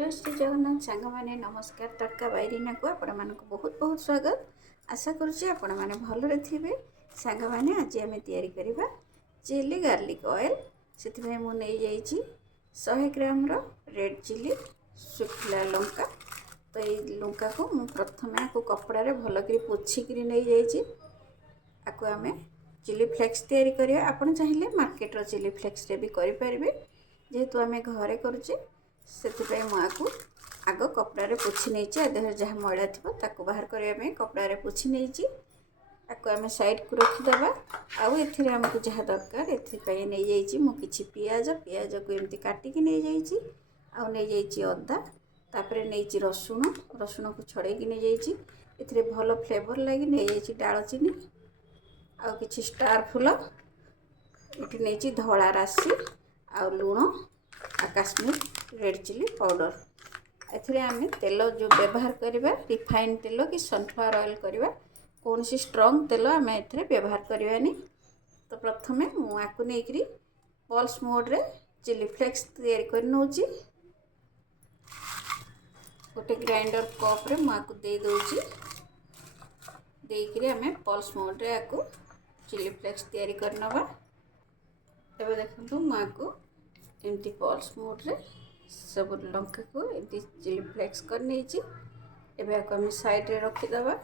जय श्री जगन्नाथ सांग मैंने नमस्कार तड़का बैरिना को आपण मानक बहुत बहुत स्वागत आशा करुच्ची आपण मैंने भलरे थे सांग मैंने आज आम या चिली गार्लिक ऑयल से मुझे 100 ग्राम रेड चिली शुखला लंका तो ये लंका को प्रथम आपको कपड़े भलक पोछिक नहीं जाइए आम चिली फ्लेक्स तैयारी करिया आपण चाहिए मार्केट रो चिली फ्लेक्स रे भी करि परिबे जेहेतु आम घरे करुचे से आग कपड़े पोछि नहीं देह जहाँ मैला थी ताकू बाहर करने कपड़े पोछि नहीं आम साइड को रखीदे आउ आमको जहाँ दरकार एपाई नहीं जाइए मुझे पियाज पियाज को एमती काटिक नहीं जाइए अदा तापर नहीं रसुण रसुण को छड़ेक नहीं जाइए भल फ्लेवर लगी नहीं जाइए डालचीनी आउ कि स्टार फूल ये नहीं धला राशि आ लुण आ काश्मीर रेड चिली पाउडर एम तेल जो व्यवहार करवा रिफाइन तेल कि सनफ्लावर ऑयल करवा कौन सी स्ट्रॉन्ग तेल आम ए व्यवहार करवानी तो प्रथम मुझे नहीं पल्स मोड रे चिली फ्लेक्स तैयारी कर नौची गोटे ग्राइंडर कप रे मुझे दे दूची देकरी आम पल्स मोड रे आपको चिली फ्लेक्स तैयारी करनवा तबे देखंतु मुझे एमती पल्स मोड रे सब लंका को एमती चिली फ्लेक्स कर नहीं आम साइड रे रखीदे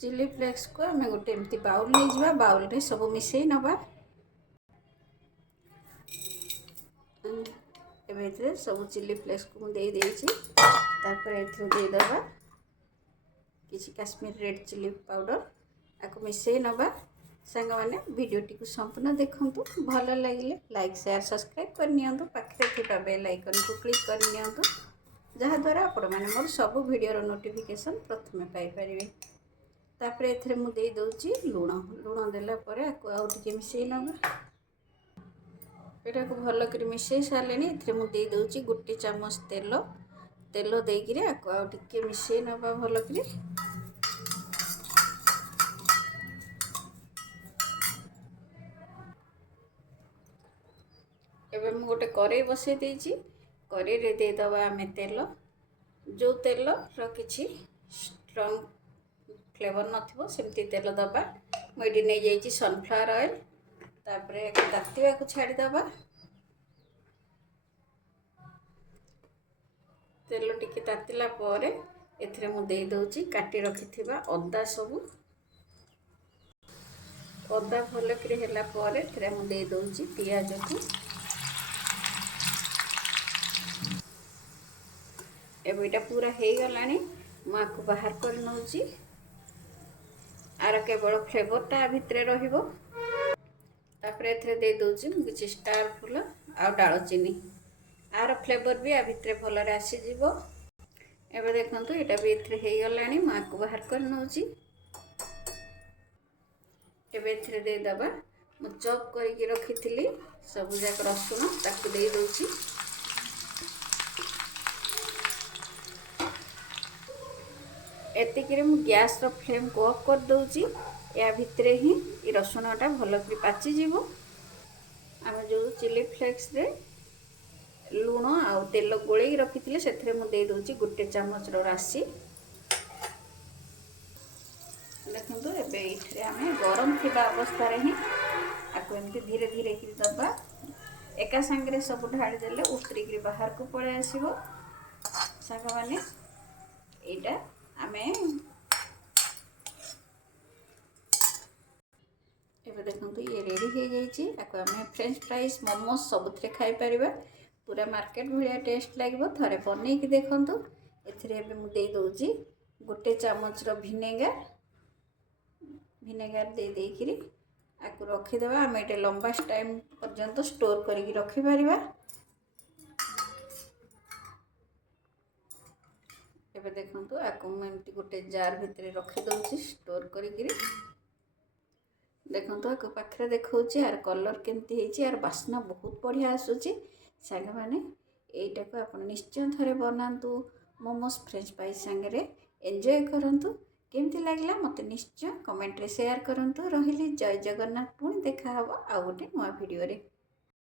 चिली फ्लेक्स को आम गोटे एमती बाउल नहीं जावा बाउल रे सब मिसई नवा एबे सब चिली फ्लेक्स को मुझे देदेदे किसी काश्मीर रेड चिली पाउडर आपको मिसई नवा सांग मैंने वीडियोटी को संपूर्ण देखूँ भल लगे लाइक शेयर सब्सक्राइब करनी पाखे बेल आइकन को क्लिक करनी जहाँद्वारा आपण मैंने मोर सब वीडियो नोटिफिकेशन प्रथमे पाइपर तापर ए मुझे दूसरी लुण लुण देलापर आगे मिसई नवा यहाँ को भल कर मिसई सारे मुझे दूसरी गोटे चामच तेल तेल देकर आगे मिसई नवा भल कर एवं मुझे गोटे कड़े बसई देची कड़े रे देदबा आम तेल जो तेल कि स्ट्रॉन्ग फ्लेवर नथिबो सेमती तेल दबा मुझे नहीं जाइए सनफ्लावर ऑयल तापर तातिबा को छाड़ीदबा तेल टिके तातिला पर एथिरे मु दे दउची काटी रखिथिबा अदा सबु अदा भल कर होला पर एथिरे मु दे दउची पियाज को एबे इटा पूरा हो गला मुझे बाहर कर नौची आर केवल फ्लेवरटा भितर रहिबो तापर एथिरे दे दउची किछि स्टार फूल आ डालचीनी आर फ्लेवर भी आ भितर भलरे आसी जिवो एबे देखंतु एटा भी एथिरे हो गला मुझे बाहर कर नौची एबे एथिरे दे दबा मु चॉप करके रखिथिली सब जाक रसुण ताकू दे दउची एतिक गैस रो फ्लेम को ऑफ कर दूची या भितर ही रसुणटा भल कर पाचिज आम जो चिली फ्लेक्स रे लुण आ तेल गोल रखी से मुझे दूची गोटे चामच राशि देखो ये आम गरम थी अवस्था ही आपको एमती धीरे धीरे दबा एका सांगे सब ढाड़ी देले उतरिक बाहर को पड़े आसो सांग मैंने यहाँ आम एबे देखंतु ये रेडी हो जाइए आम फ्रेंच फ्राइज मोमोज सबुथ खाई पार पूरा मार्केट भाया टेस्ट लगे थे बनईक देखंतु एथिरे मुझे दे गोटे चामच भिनेगार भिनेगार दे देकरी आपको रखीदे आम ये लंबा टाइम पर्यंत स्टोर करके रखिपर एबे देखंतु आपको एमती गोटे जार भितर रखीदे स्टोर करी देखंतु आपको पाखे देखा यार कलर केमती यार बास्ना बहुत बढ़िया आसूची सांग मैंने यहीटा को आप निश्चय थे बनातु मोमोज फ्रेंच फ्राइज सांगे एंजॉय करंतु केमती लगला मत निश्चय कमेंट रे शेयर करंतु रहिली जय जगन्नाथ पुणी देखा आउ गोटे नया वीडियो रे।